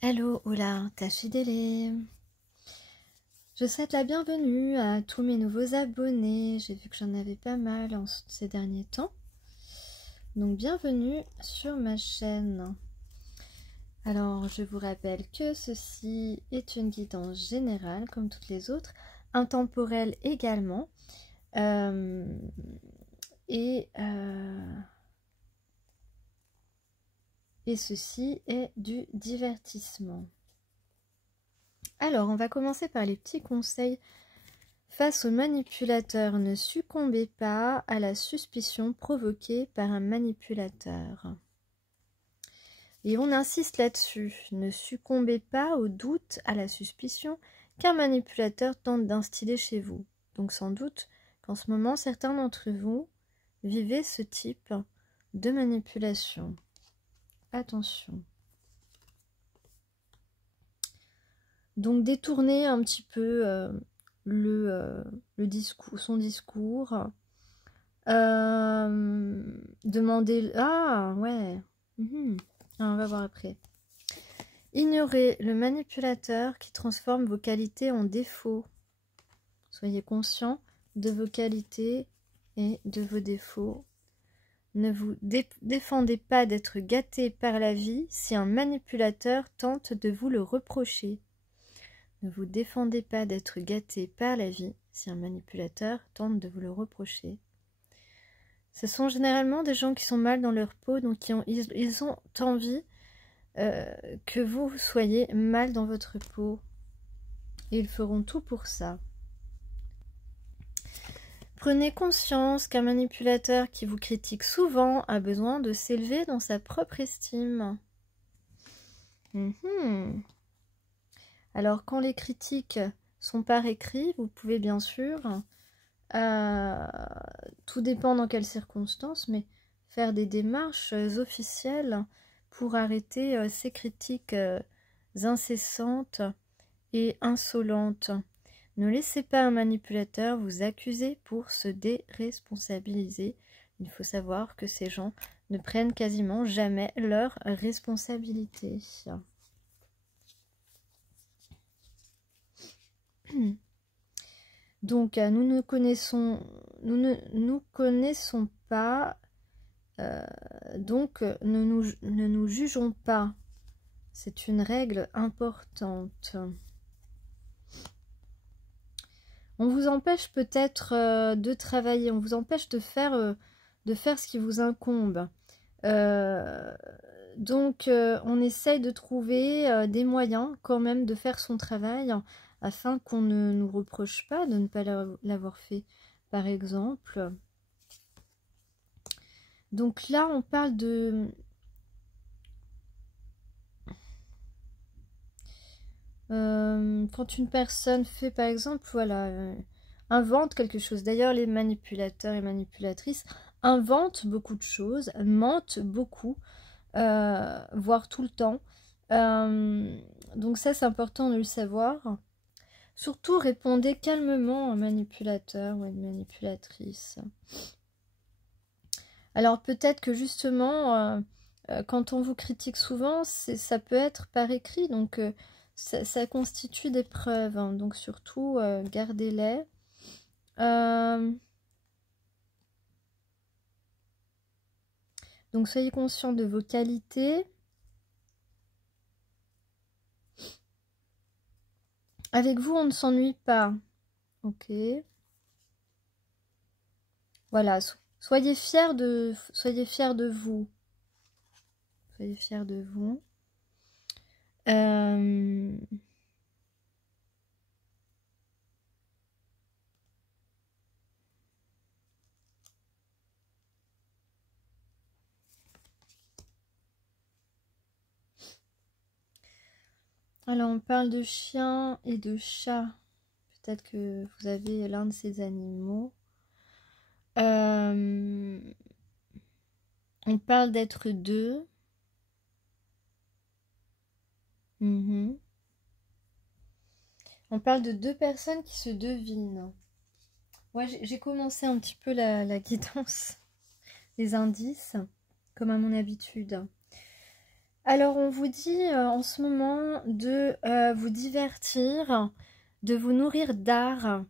Hello, hola, Tachidele. Je souhaite la bienvenue à tous mes nouveaux abonnés. J'ai vu que j'en avais pas mal ces derniers temps. Donc bienvenue sur ma chaîne. Alors je vous rappelle que ceci est une guidance générale comme toutes les autres, intemporelle également. Et ceci est du divertissement. Alors, on va commencer par les petits conseils. Face aux manipulateurs, ne succombez pas à la suspicion provoquée par un manipulateur. Et on insiste là-dessus, ne succombez pas au doute, à la suspicion qu'un manipulateur tente d'instiller chez vous. Donc sans doute qu'en ce moment, certains d'entre vous vivez ce type de manipulation. Attention. Donc détournez un petit peu son discours. Demandez... Ah, ouais. On va voir après. Ignorez le manipulateur qui transforme vos qualités en défauts. Soyez conscient de vos qualités et de vos défauts. Ne vous défendez pas d'être gâté par la vie si un manipulateur tente de vous le reprocher. Ne vous défendez pas d'être gâté par la vie si un manipulateur tente de vous le reprocher. Ce sont généralement des gens qui sont mal dans leur peau, donc ils ont envie que vous soyez mal dans votre peau. Et ils feront tout pour ça. Prenez conscience qu'un manipulateur qui vous critique souvent a besoin de s'élever dans sa propre estime. Alors, quand les critiques sont par écrit, vous pouvez bien sûr, tout dépend dans quelles circonstances, mais faire des démarches officielles pour arrêter ces critiques incessantes et insolentes. Ne laissez pas un manipulateur vous accuser pour se déresponsabiliser. Il faut savoir que ces gens ne prennent quasiment jamais leurs responsabilités. Donc, nous ne nous connaissons pas, donc ne nous jugeons pas. C'est une règle importante. On vous empêche peut-être de travailler, on vous empêche de faire ce qui vous incombe. Donc, on essaye de trouver des moyens quand même de faire son travail afin qu'on ne nous reproche pas de ne pas l'avoir fait, par exemple. Donc là, on parle de... quand une personne fait, par exemple, voilà, invente quelque chose. D'ailleurs, les manipulateurs et manipulatrices inventent beaucoup de choses, mentent beaucoup, voire tout le temps. Donc ça, c'est important de le savoir. Surtout, répondez calmement à un manipulateur ou à une manipulatrice. Alors peut-être que justement, quand on vous critique souvent, ça peut être par écrit, donc ça constitue des preuves, hein, donc surtout gardez-les. Donc soyez conscient de vos qualités. Avec vous, on ne s'ennuie pas. Ok. Voilà, soyez fiers de vous. Soyez fiers de vous. Alors, on parle de chiens et de chats. Peut-être que vous avez l'un de ces animaux. On parle d'être deux. On parle de deux personnes qui se devinent. Ouais, j'ai commencé un petit peu la guidance, les indices, comme à mon habitude. Alors, on vous dit en ce moment de vous divertir, de vous nourrir d'art.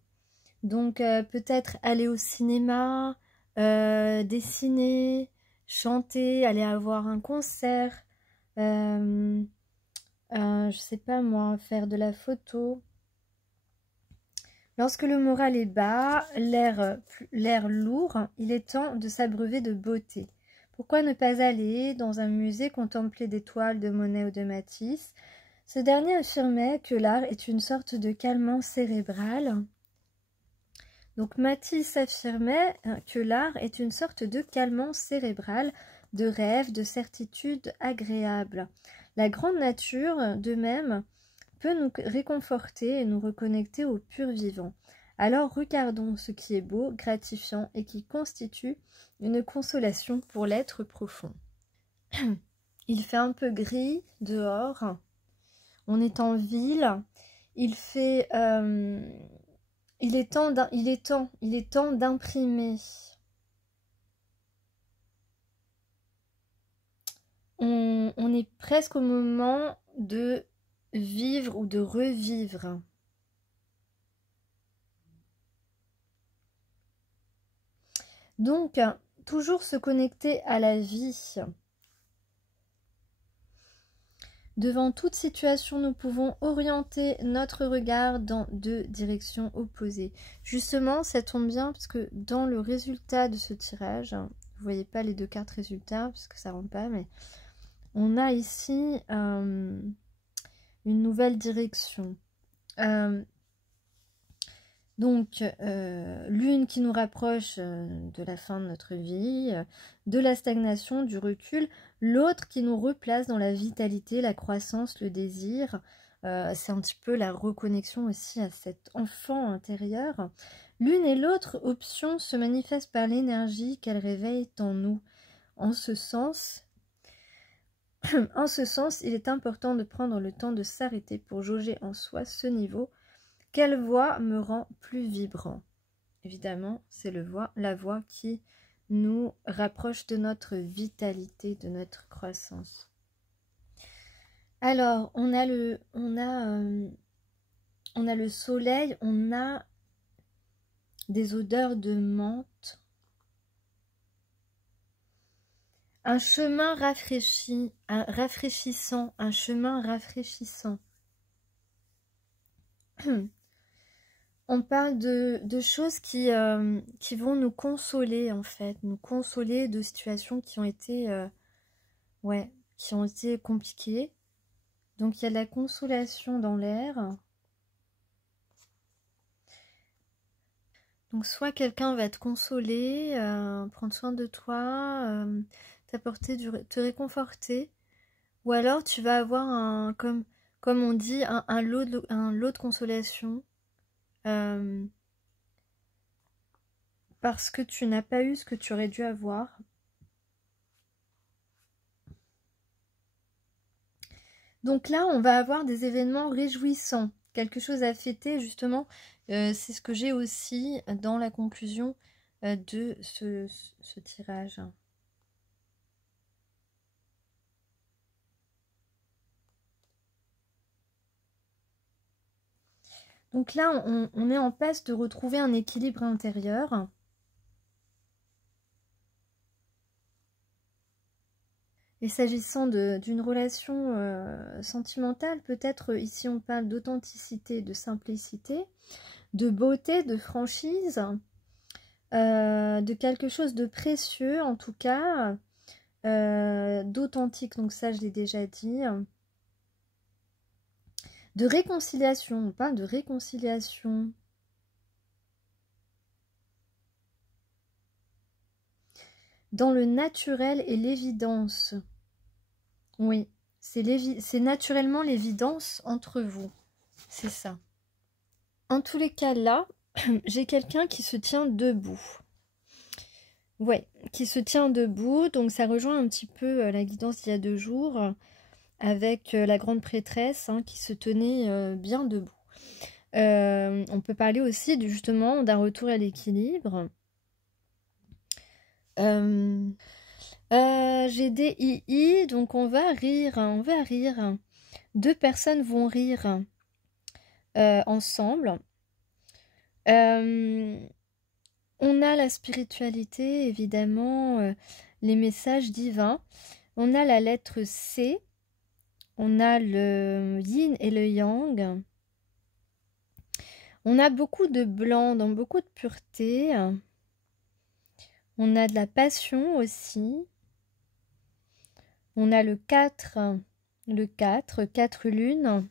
Donc, peut-être aller au cinéma, dessiner, chanter, aller avoir un concert, je sais pas moi, faire de la photo. Lorsque le moral est bas, l'air lourd, il est temps de s'abreuver de beauté. Pourquoi ne pas aller dans un musée contempler des toiles de Monet ou de Matisse? Ce dernier affirmait que l'art est une sorte de calmant cérébral. Donc Matisse affirmait que l'art est une sorte de calmant cérébral, de rêve, de certitude agréable. La grande nature, de même, peut nous réconforter et nous reconnecter au pur vivant. Alors regardons ce qui est beau, gratifiant et qui constitue une consolation pour l'être profond. Il fait un peu gris dehors, on est en ville, il est temps d'imprimer. On est presque au moment de vivre ou de revivre. Donc, toujours se connecter à la vie. Devant toute situation, nous pouvons orienter notre regard dans deux directions opposées. Justement, ça tombe bien parce que dans le résultat de ce tirage, vous voyez pas les deux cartes résultats parce que ça rentre pas, mais on a ici une nouvelle direction. Donc, l'une qui nous rapproche de la fin de notre vie, de la stagnation, du recul, l'autre qui nous replace dans la vitalité, la croissance, le désir. C'est un petit peu la reconnexion aussi à cet enfant intérieur. L'une et l'autre option se manifestent par l'énergie qu'elles réveillent en nous. En ce sens, il est important de prendre le temps de s'arrêter pour jauger en soi ce niveau. Quelle voix me rend plus vibrant? Évidemment, c'est la voix qui nous rapproche de notre vitalité, de notre croissance. Alors, on a le soleil, on a des odeurs de menthe. Un chemin rafraîchissant, un chemin rafraîchissant. On parle de choses qui vont nous consoler, en fait, nous consoler de situations qui ont été, compliquées. Donc, il y a de la consolation dans l'air. Donc, soit quelqu'un va te consoler, prendre soin de toi, t'apporter te réconforter, ou alors tu vas avoir comme on dit, un lot de consolation. Parce que tu n'as pas eu ce que tu aurais dû avoir. Donc là, on va avoir des événements réjouissants, quelque chose à fêter, justement. C'est ce que j'ai aussi dans la conclusion de ce tirage. Donc là, on est en passe de retrouver un équilibre intérieur. Et s'agissant d'une relation sentimentale, peut-être ici on parle d'authenticité, de simplicité, de beauté, de franchise, de quelque chose de précieux en tout cas, d'authentique, donc ça je l'ai déjà dit. De réconciliation, on parle de réconciliation. Dans le naturel et l'évidence. Oui, c'est naturellement l'évidence entre vous. C'est ça. En tous les cas, là, j'ai quelqu'un qui se tient debout. Ouais, qui se tient debout. Donc, ça rejoint un petit peu la guidance d'il y a 2 jours avec la grande prêtresse qui se tenait bien debout. On peut parler aussi justement d'un retour à l'équilibre. J'ai des II, donc on va rire, on va rire. 2 personnes vont rire ensemble. On a la spiritualité, évidemment, les messages divins. On a la lettre C. On a le yin et le yang. On a beaucoup de blanc, donc beaucoup de pureté. On a de la passion aussi. On a le 4 lunes.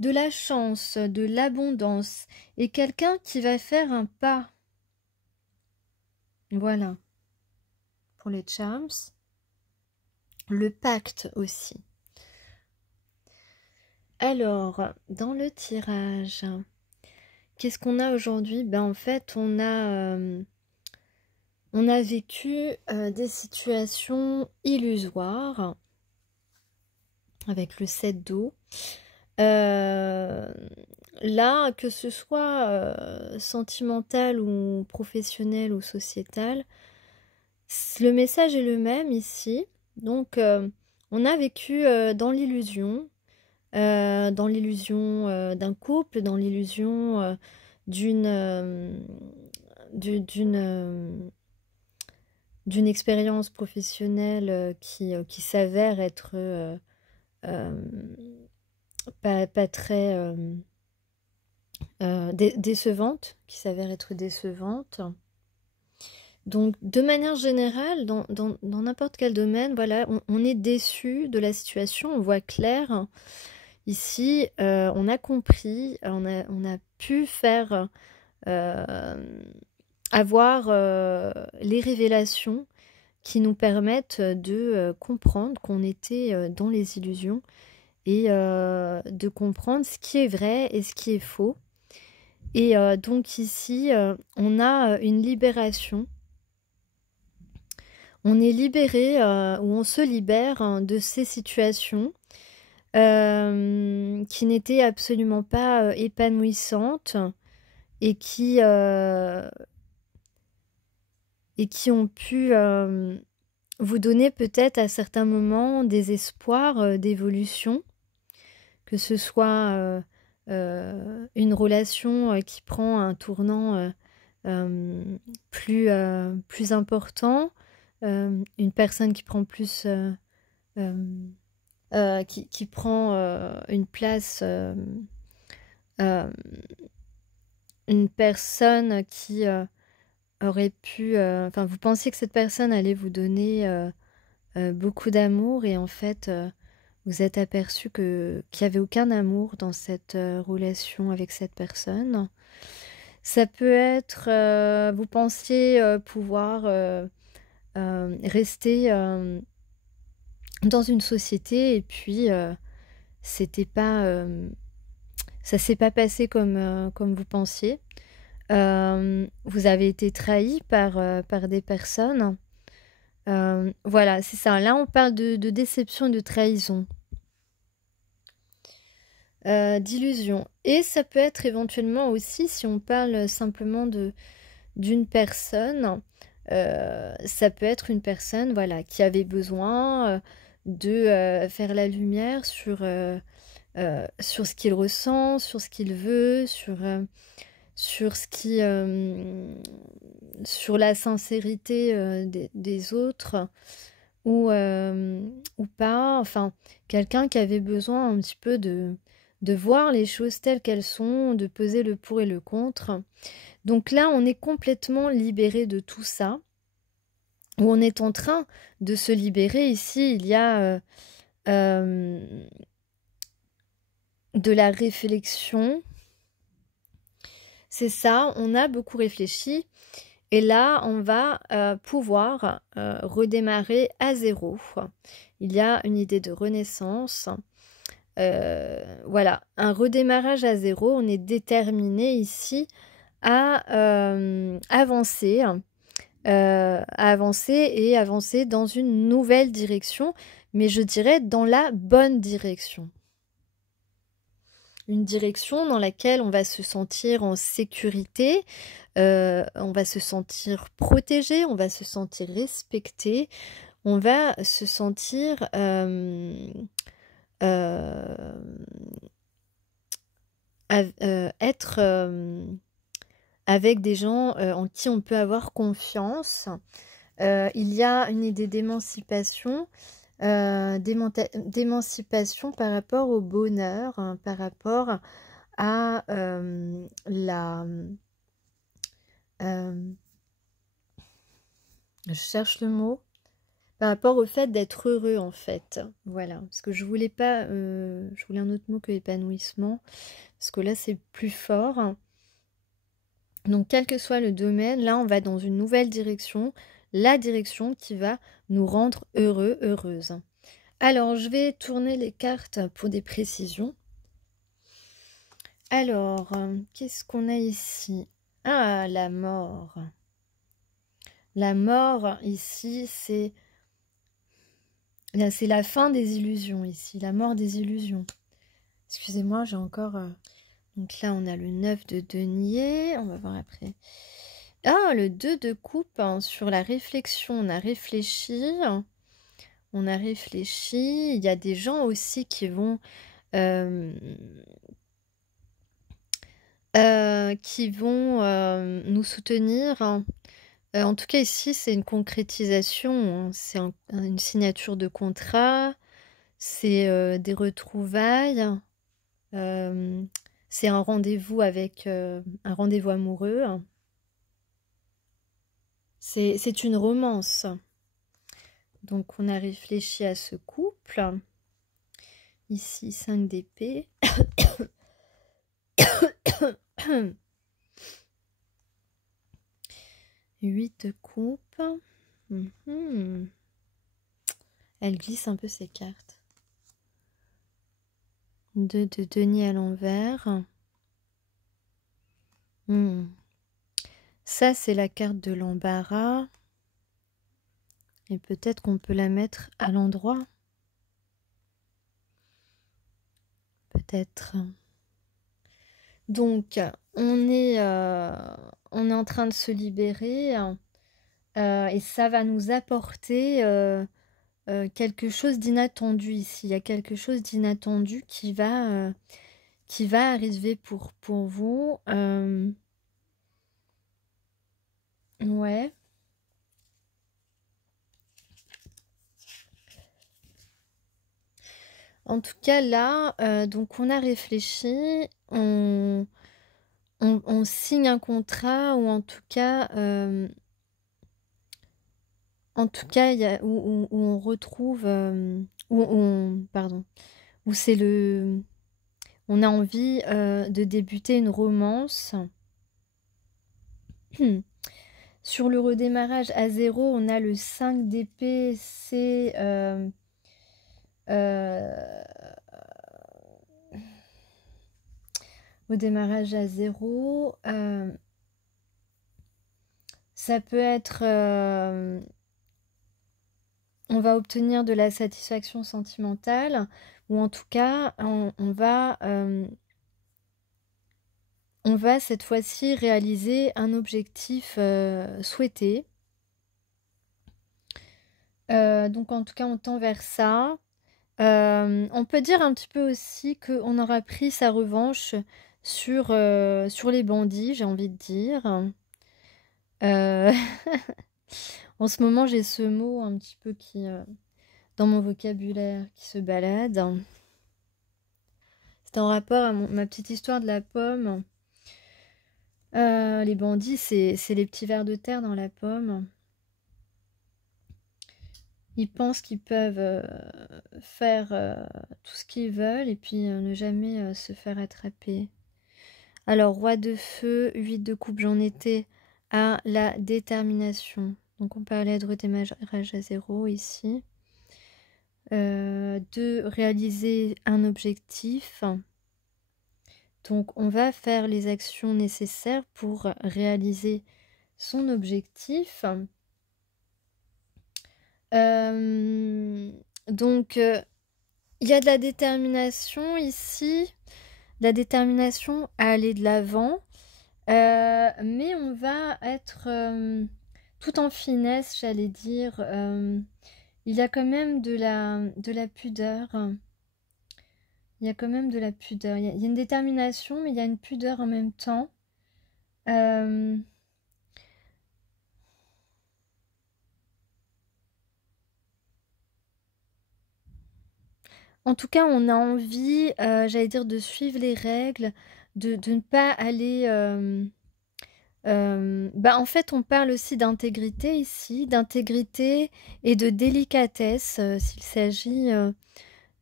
De la chance, de l'abondance. Et quelqu'un qui va faire un pas. Voilà. Pour les charms. Le pacte aussi. Alors, dans le tirage, qu'est-ce qu'on a aujourd'hui? Ben, en fait, on a vécu des situations illusoires avec le 7 d'eau. Là, que ce soit sentimental ou professionnel ou sociétal, le message est le même ici. Donc, on a vécu dans l'illusion d'un couple, dans l'illusion d'une expérience professionnelle qui s'avère être pas très décevante, qui s'avère être décevante. Donc, de manière générale, dans n'importe quel domaine, voilà, on est déçu de la situation, on voit clair. Ici, on a compris, on a pu faire avoir les révélations qui nous permettent de comprendre qu'on était dans les illusions et de comprendre ce qui est vrai et ce qui est faux. Et donc ici, on a une libération. On est libéré ou on se libère de ces situations qui n'étaient absolument pas épanouissantes et qui ont pu vous donner peut-être à certains moments des espoirs d'évolution, que ce soit une relation qui prend un tournant plus important, une personne qui prend plus qui prend une place, une personne qui aurait pu, enfin vous pensiez que cette personne allait vous donner beaucoup d'amour et en fait vous êtes aperçu qu'il n'y avait aucun amour dans cette relation avec cette personne. Ça peut être, vous pensiez pouvoir rester dans une société et puis c'était pas, ça s'est pas passé comme vous pensiez. Vous avez été trahi par des personnes. Voilà, c'est ça. Là, on parle de déception et de trahison. D'illusion. Et ça peut être éventuellement aussi, si on parle simplement d'une personne, ça peut être une personne voilà, qui avait besoin de faire la lumière sur ce qu'il ressent, sur ce qu'il veut, sur ce qui, sur la sincérité des autres ou pas. Enfin, quelqu'un qui avait besoin un petit peu de voir les choses telles qu'elles sont, de peser le pour et le contre. Donc là, on est complètement libéré de tout ça, ou on est en train de se libérer. Ici, il y a de la réflexion. C'est ça, on a beaucoup réfléchi. Et là, on va pouvoir redémarrer à zéro. Il y a une idée de renaissance. Voilà, un redémarrage à zéro. On est déterminé ici à avancer et avancer dans une nouvelle direction, mais je dirais dans la bonne direction. une direction dans laquelle on va se sentir en sécurité, on va se sentir protégé, on va se sentir respecté, on va se sentir être avec des gens en qui on peut avoir confiance. Il y a une idée d'émancipation, d'émancipation par rapport au bonheur, hein, par rapport à je cherche le mot, par rapport au fait d'être heureux en fait. Voilà, parce que je voulais pas, je voulais un autre mot que épanouissement, parce que là c'est plus fort. Donc quel que soit le domaine, là on va dans une nouvelle direction, la direction qui va nous rendre heureux, heureuses. Alors je vais tourner les cartes pour des précisions. Alors, qu'est-ce qu'on a ici? Ah, la mort. La mort ici, c'est la fin des illusions ici, la mort des illusions. Excusez-moi, j'ai encore... Donc là, on a le 9 de denier, on va voir après. Ah, le 2 de coupe, hein, sur la réflexion, on a réfléchi. On a réfléchi. Il y a des gens aussi qui vont... nous soutenir. En tout cas, ici, c'est une concrétisation. Hein. C'est une signature de contrat. C'est des retrouvailles. C'est un rendez-vous avec un rendez-vous amoureux. C'est une romance. Donc, on a réfléchi à ce couple. Ici, 5 d'épée. 8 de coupe. Elle glisse un peu ses cartes. 2 de denier à l'envers. Ça, c'est la carte de l'embarras. Et peut-être qu'on peut la mettre à l'endroit. Peut-être. Donc, on est en train de se libérer. Et ça va nous apporter quelque chose d'inattendu ici. Il y a quelque chose d'inattendu qui va arriver pour vous. Ouais. En tout cas, là, donc on a réfléchi, on signe un contrat, ou en tout cas, il y a, où on retrouve, pardon, où c'est on a envie de débuter une romance. Sur le redémarrage à 0, on a le 5 d'épée, c'est... au démarrage à 0, ça peut être... on va obtenir de la satisfaction sentimentale, ou en tout cas, on va cette fois-ci réaliser un objectif souhaité. Donc en tout cas, on tend vers ça. On peut dire un petit peu aussi qu'on aura pris sa revanche sur les bandits, j'ai envie de dire. En ce moment, j'ai ce mot un petit peu qui, dans mon vocabulaire, qui se balade. C'est en rapport à ma petite histoire de la pomme. Les bandits, c'est les petits vers de terre dans la pomme. Ils pensent qu'ils peuvent faire tout ce qu'ils veulent et puis ne jamais se faire attraper. Alors, roi de feu, 8 de coupe, j'en étais à la détermination. Donc, on parlait de redémarrage à 0 ici. De réaliser un objectif. Donc, on va faire les actions nécessaires pour réaliser son objectif. Donc, il y a de la détermination ici. la détermination à aller de l'avant, mais on va être tout en finesse, j'allais dire. Il y a quand même de la pudeur. Il y a quand même de la pudeur. Il y a une détermination, mais il y a une pudeur en même temps. Euh, En tout cas, on a envie, j'allais dire, de suivre les règles, de ne pas aller... bah, en fait, on parle aussi d'intégrité ici, d'intégrité et de délicatesse, s'il s'agit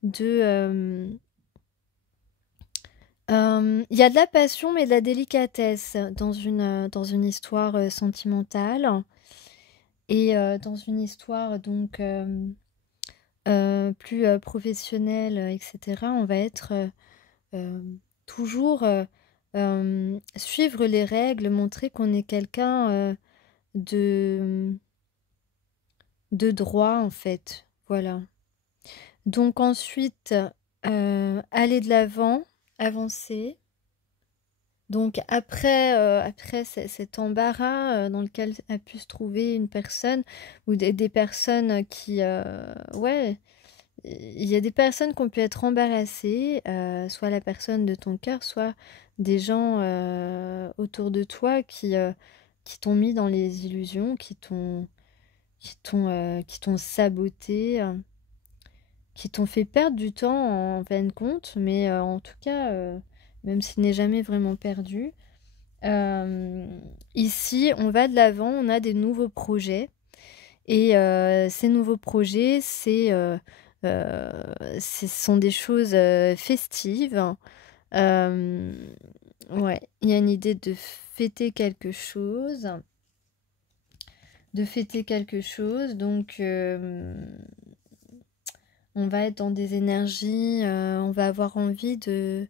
de... il y a de la passion, mais de la délicatesse dans une histoire sentimentale et dans une histoire donc plus professionnelle, etc. On va être euh, toujours suivre les règles, montrer qu'on est quelqu'un de, de droit en fait. Voilà. Donc ensuite, aller de l'avant, avancer. Donc après cet embarras dans lequel a pu se trouver une personne ou des personnes qui... ouais, il y a des personnes qui ont pu être embarrassées, soit la personne de ton cœur, soit des gens autour de toi qui t'ont mis dans les illusions, qui t'ont saboté, qui t'ont fait perdre du temps en fin de compte, mais en tout cas, même s'il n'est jamais vraiment perdu, euh, ici, on va de l'avant, on a des nouveaux projets. Et ces nouveaux projets, ce sont des choses festives. Euh, ouais, il y a une idée de fêter quelque chose. De fêter quelque chose. Donc, on va être dans des énergies, on va avoir envie de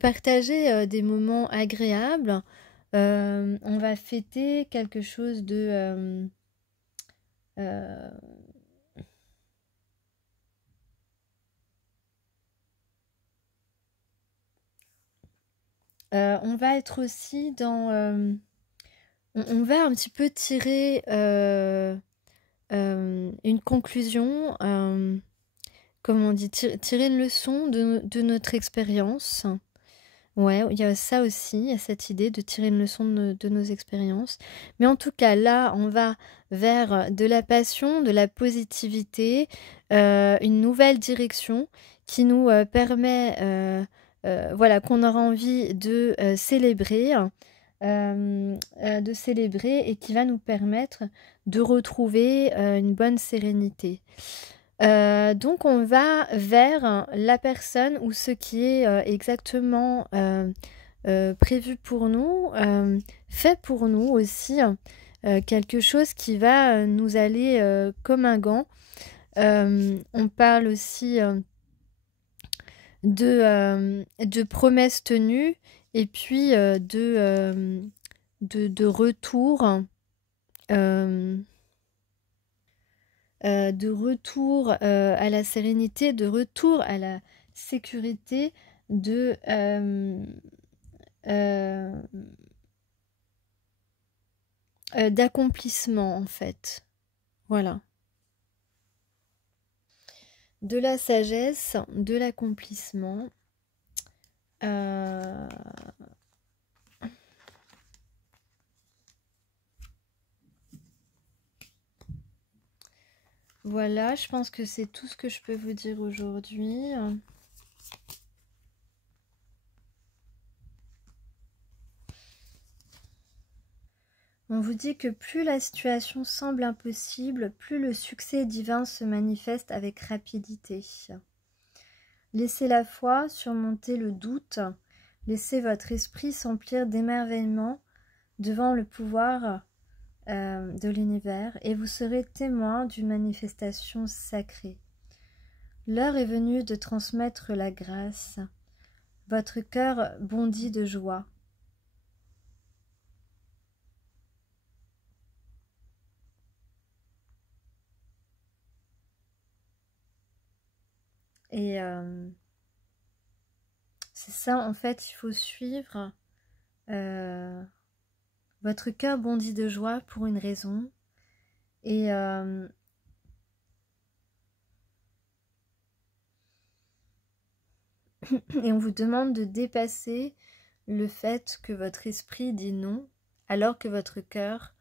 partager des moments agréables. On va fêter quelque chose euh, on va être aussi dans... on va un petit peu tirer une conclusion, comme on dit, tirer une leçon de notre expérience. Ouais, il y a ça aussi, il y a cette idée de tirer une leçon de nos expériences. Mais en tout cas, là, on va vers de la passion, de la positivité, une nouvelle direction qui nous permet, voilà, qu'on aura envie de célébrer et qui va nous permettre de retrouver une bonne sérénité. Donc on va vers la personne ou ce qui est exactement prévu pour nous, fait pour nous aussi, quelque chose qui va nous aller comme un gant. On parle aussi de promesses tenues et puis de retour. euh, de retour à la sérénité, de retour à la sécurité, euh, d'accomplissement en fait. Voilà. De la sagesse, de l'accomplissement. Euh, Voilà, je pense que c'est tout ce que je peux vous dire aujourd'hui. On vous dit que plus la situation semble impossible, plus le succès divin se manifeste avec rapidité. Laissez la foi surmonter le doute, laissez votre esprit s'emplir d'émerveillement devant le pouvoir de l'univers et vous serez témoin d'une manifestation sacrée. L'heure est venue de transmettre la grâce. Votre cœur bondit de joie. Et C'est ça, en fait, il faut suivre. Votre cœur bondit de joie pour une raison. Et et on vous demande de dépasser le fait que votre esprit dit non, alors que votre cœur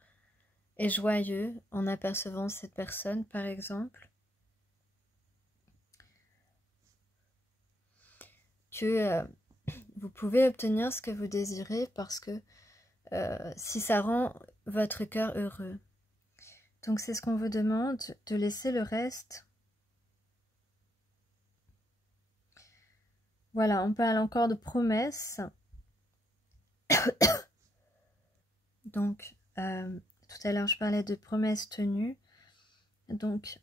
est joyeux en apercevant cette personne, par exemple. Que vous pouvez obtenir ce que vous désirez parce que si ça rend votre cœur heureux. Donc c'est ce qu'on vous demande, de laisser le reste. Voilà, on parle encore de promesses. Donc, tout à l'heure, je parlais de promesses tenues. Donc,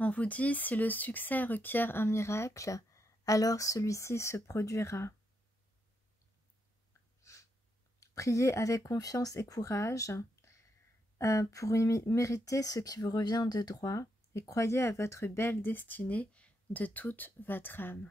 on vous dit, si le succès requiert un miracle, alors celui-ci se produira. Priez avec confiance et courage pour mériter ce qui vous revient de droit et croyez à votre belle destinée de toute votre âme.